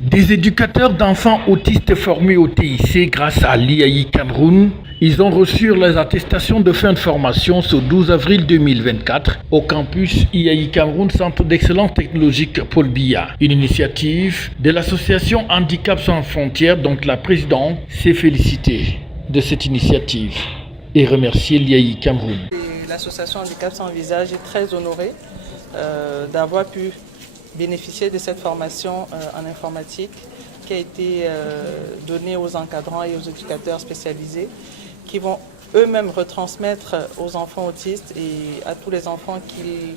Des éducateurs d'enfants autistes formés au TIC grâce à l'IAI Cameroun, ils ont reçu les attestations de fin de formation ce 12 avril 2024 au campus IAI Cameroun, Centre d'excellence technologique Paul Biya. Une initiative de l'association Handicap sans frontières dont la présidente s'est félicitée de cette initiative et remercié l'IAI Cameroun. L'association Handicap sans visage est très honorée d'avoir pu bénéficier de cette formation en informatique qui a été donnée aux encadrants et aux éducateurs spécialisés qui vont eux-mêmes retransmettre aux enfants autistes et à tous les enfants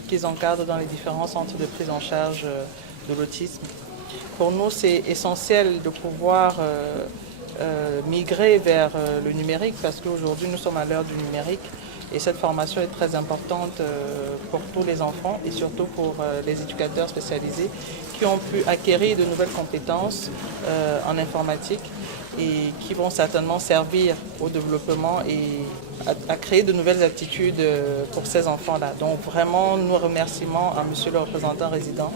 qu'ils encadrent dans les différents centres de prise en charge de l'autisme. Pour nous, c'est essentiel de pouvoir migrer vers le numérique parce qu'aujourd'hui, nous sommes à l'heure du numérique. Et cette formation est très importante pour tous les enfants et surtout pour les éducateurs spécialisés qui ont pu acquérir de nouvelles compétences en informatique et qui vont certainement servir au développement et à créer de nouvelles aptitudes pour ces enfants-là. Donc vraiment, nos remerciements à monsieur le représentant résident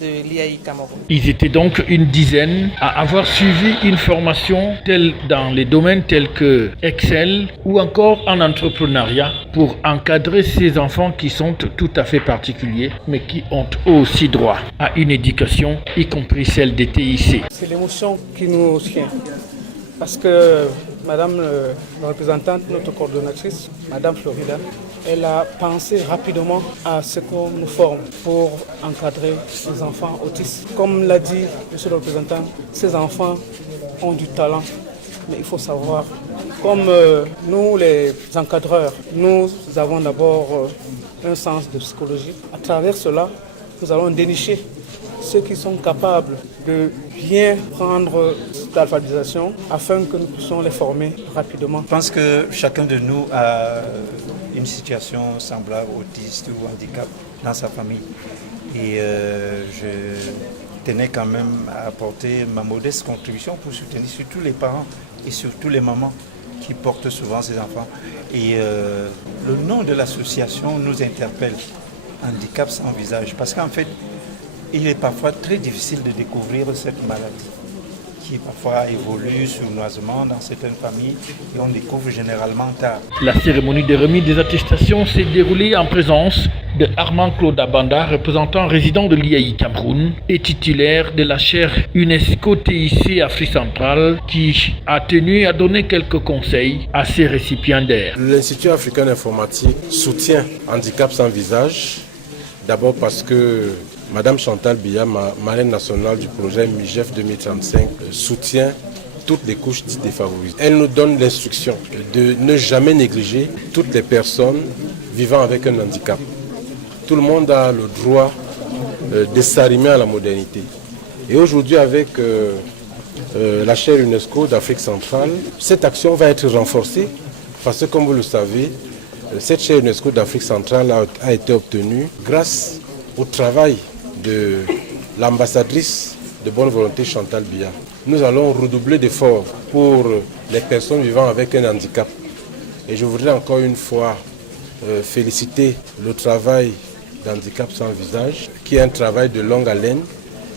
de l'IAI Cameroun. Ils étaient donc une dizaine à avoir suivi une formation telle dans les domaines tels que Excel ou encore en entrepreneuriat pour encadrer ces enfants qui sont tout à fait particuliers mais qui ont aussi droit à une éducation, y compris celle des TIC. C'est l'émotion qui nous tient parce que Madame la représentante, notre coordonnatrice, Madame Florida, elle a pensé rapidement à ce qu'on nous forme pour encadrer les enfants autistes. Comme l'a dit Monsieur le représentant, ces enfants ont du talent, mais il faut savoir, comme nous les encadreurs, nous avons d'abord un sens de psychologie. À travers cela, nous allons dénicher ceux qui sont capables de bien prendre l'alphabétisation afin que nous puissions les former rapidement. Je pense que chacun de nous a une situation semblable, autiste ou handicap dans sa famille. Et je tenais quand même à apporter ma modeste contribution pour soutenir surtout les parents et surtout les mamans qui portent souvent ces enfants. Et le nom de l'association nous interpelle, Handicap sans visage, parce qu'en fait, il est parfois très difficile de découvrir cette maladie qui parfois évolue sournoisement dans certaines familles et on découvre généralement tard. La cérémonie de remise des attestations s'est déroulée en présence de Armand Claude Abanda, représentant résident de l'IAI Cameroun et titulaire de la chaire UNESCO TIC Afrique centrale qui a tenu à donner quelques conseils à ses récipiendaires. L'Institut africain d'informatique soutient Handicap sans visage, d'abord parce que Madame Chantal Biya, marraine nationale du projet MIGEF 2035, soutient toutes les couches défavorisées. Elle nous donne l'instruction de ne jamais négliger toutes les personnes vivant avec un handicap. Tout le monde a le droit de s'arrimer à la modernité. Et aujourd'hui, avec la chaire UNESCO d'Afrique centrale, cette action va être renforcée parce que, comme vous le savez, cette chaire UNESCO d'Afrique centrale a été obtenue grâce au travail de l'ambassadrice de bonne volonté Chantal Biya. Nous allons redoubler d'efforts pour les personnes vivant avec un handicap. Et je voudrais encore une fois féliciter le travail d'Handicap sans visage, qui est un travail de longue haleine,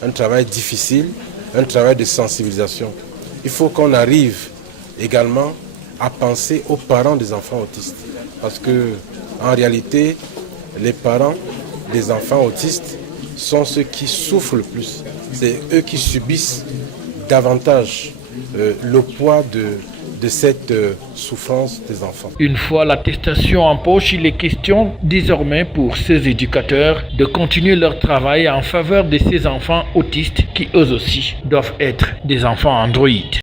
un travail difficile, un travail de sensibilisation. Il faut qu'on arrive également à penser aux parents des enfants autistes. Parce que, en réalité, les parents des enfants autistes sont ceux qui souffrent le plus. C'est eux qui subissent davantage le poids de cette souffrance des enfants. Une fois l'attestation en poche, il est question désormais pour ces éducateurs de continuer leur travail en faveur de ces enfants autistes qui eux aussi doivent être des enfants androïdes.